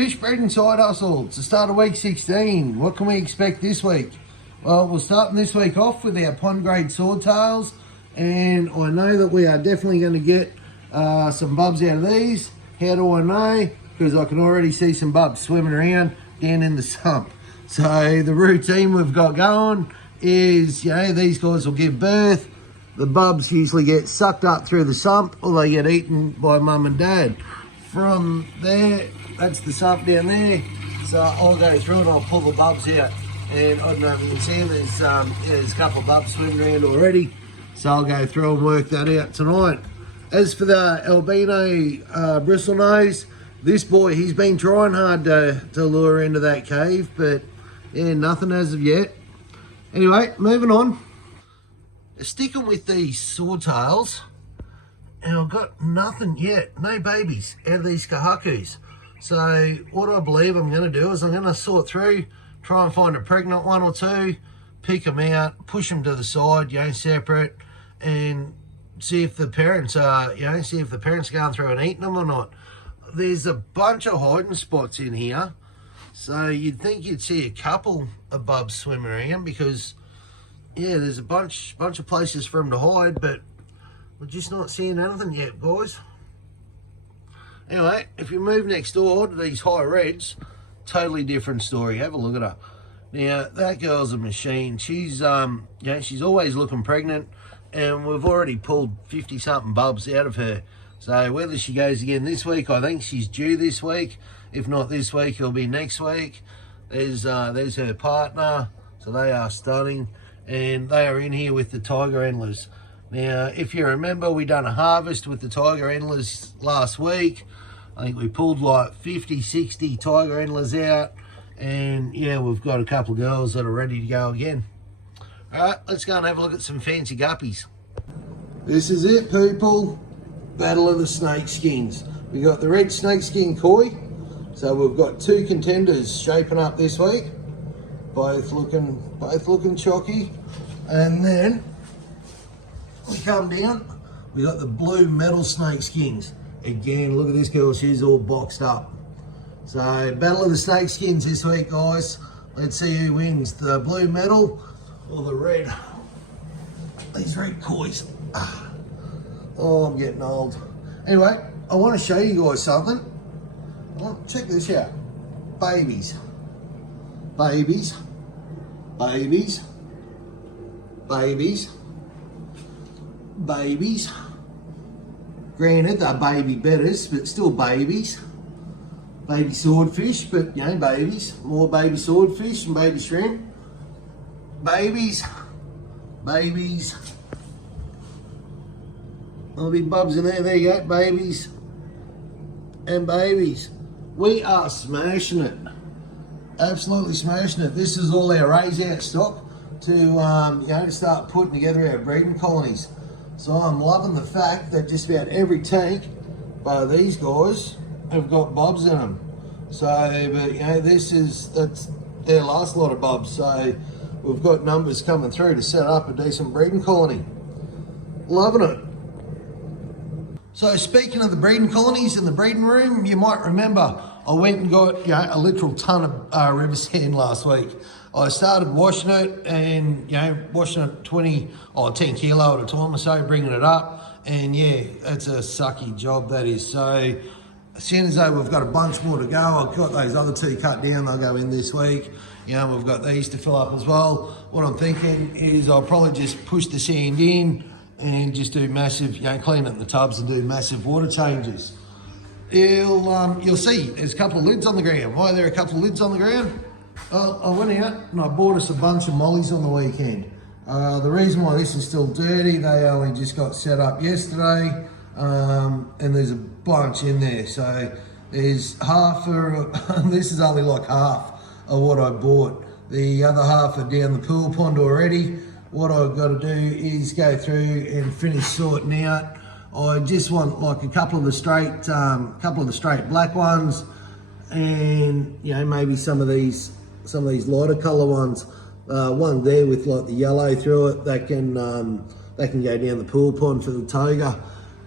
Fish breeding side hustle. It's the start of week 16. What can we expect this week? Well, we're starting this week off with our pond grade swordtails, and I know that we are definitely going to get some bubs out of these. How do I know? Because I can already see some bubs swimming around down in the sump. So the routine we've got going is, these guys will give birth. The bubs usually get sucked up through the sump, or they get eaten by mum and dad. From there, that's the sump down there. So I'll go through and I'll pull the bubs out. And I don't know if you can see them, there's a couple of bubs swimming around already. So I'll go through and work that out tonight. As for the albino bristlenose, this boy, he's been trying hard to lure into that cave, but yeah, nothing as of yet. Anyway, moving on. Sticking with these swordtails, and I've got nothing yet, no babies out of these kahakus. So what I believe I'm going to do is I'm going to sort through, try and find a pregnant one or two, pick them out, push them to the side, separate, and see if the parents are, see if the parents are going through and eating them or not. There's a bunch of hiding spots in here, so you'd think you'd see a couple of bubs swimming around because, yeah, there's a bunch of places for them to hide, but we're just not seeing anything yet, guys. Anyway, if you move next door to these high reds, totally different story. Have a look at her. Now, that girl's a machine. She's, she's always looking pregnant, and we've already pulled 50-something bubs out of her. So whether she goes again this week, I think she's due this week. If not this week, it'll be next week. There's her partner, so they are stunning, and they are in here with the tiger endlers. Now, if you remember, we done a harvest with the tiger endlers last week. I think we pulled like 50, 60 tiger endlers out, and yeah, we've got a couple of girls that are ready to go again. All right, let's go and have a look at some fancy guppies. This is it, people. Battle of the snake skins. We got the red snakeskin koi. So we've got two contenders shaping up this week. Both looking chalky. And then we come down, we got the blue metal snake skins. Again, look at this girl, she's all boxed up. So battle of the snake skins this week, guys. Let's see who wins, the blue metal or the red. These red kois. Oh, I'm getting old. Anyway, I want to show you guys something. Well, check this out. Babies. Babies. Babies. Babies. Babies. Granted, they're baby betters, but still babies. Baby swordfish, but babies. More baby swordfish and baby shrimp. Babies. Babies. There'll be bubs in there. There you go. Babies and babies. We are smashing it. Absolutely smashing it. This is all our raise out stock to start putting together our breeding colonies. So I'm loving the fact that just about every tank by these guys have got bubs in them. So, but that's their last lot of bubs. So we've got numbers coming through to set up a decent breeding colony. Loving it. So speaking of the breeding colonies in the breeding room, you might remember I went and got a literal ton of river sand last week. I started washing it and washing it 10 kilo at a time or so, bringing it up, and yeah, it's a sucky job that is. So as soon as we've got a bunch more to go, I've got those other two cut down, they'll go in this week. We've got these to fill up as well. What I'm thinking is I'll probably just push the sand in and just do massive, clean it in the tubs and do massive water changes. You'll see there's a couple of lids on the ground. Why are there a couple of lids on the ground? Well, I went out and I bought us a bunch of mollies on the weekend. The reason why this is still dirty, they only just got set up yesterday, and there's a bunch in there. So there's half, this is only like half of what I bought. The other half are down the pool pond already. What I've got to do is go through and finish sorting out. I just want like a couple of the straight black ones, and maybe some of these lighter colour ones. One there with like the yellow through it, that can go down the pool pond for the toga.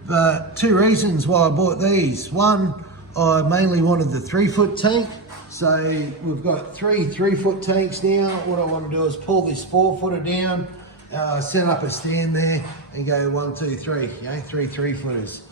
But two reasons why I bought these. One, I mainly wanted the 3-foot tank. So we've got three 3-foot tanks now. What I want to do is pull this 4-footer down, set up a stand there and go 1, 2, 3, three 3-footers.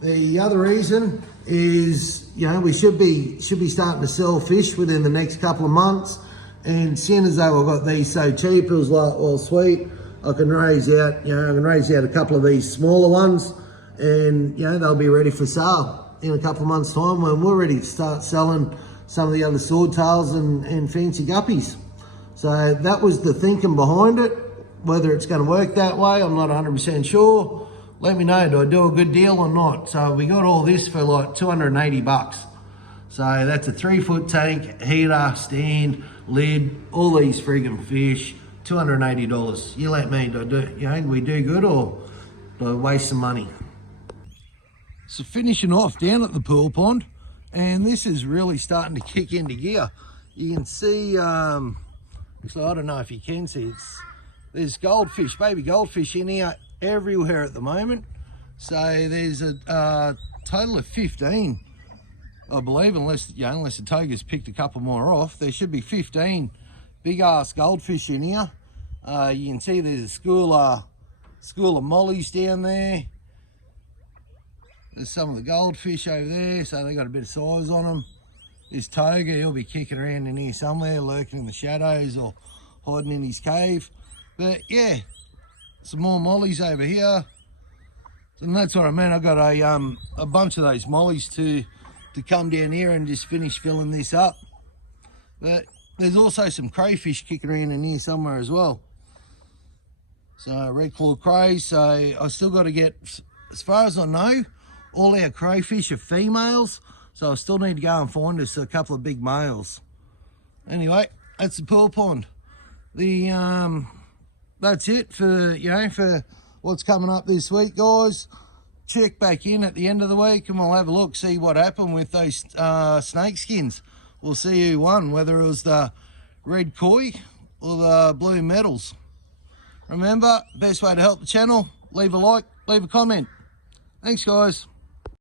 The other reason is, we should be starting to sell fish within the next couple of months. And seeing as though I've got these so cheap, it was like, well, sweet, I can raise out, a couple of these smaller ones, and they'll be ready for sale in a couple of months' time when we're ready to start selling some of the other swordtails and fancy guppies. So that was the thinking behind it. Whether it's going to work that way, I'm not 100% sure. Let me know, do I do a good deal or not? So we got all this for like 280 bucks. So that's a 3-foot tank, heater, stand, lid, all these friggin' fish, $280. You let me, do we do good or do I waste some money? So finishing off down at the pool pond, and this is really starting to kick into gear. You can see, actually I don't know if you can see, there's goldfish, baby goldfish in here everywhere at the moment. So there's a total of 15, I believe, unless the toga's picked a couple more off. There should be 15 big ass goldfish in here. You can see there's a school of mollies down there. There's some of the goldfish over there, so they got a bit of size on them. This toga, he'll be kicking around in here somewhere, lurking in the shadows or hiding in his cave. But yeah, some more mollies over here. And that's what I mean. I got a bunch of those mollies to come down here and just finish filling this up. But there's also some crayfish kicking around in here somewhere as well. So red claw crays. So I still got to get, as far as I know, all our crayfish are females. So I still need to go and find us a couple of big males. Anyway, that's the pool pond. That's it for for what's coming up this week, guys. Check back in at the end of the week and we'll have a look, see what happened with those snake skins. We'll see who won, whether it was the red koi or the blue medals. Remember, best way to help the channel, leave a like, leave a comment. Thanks, guys.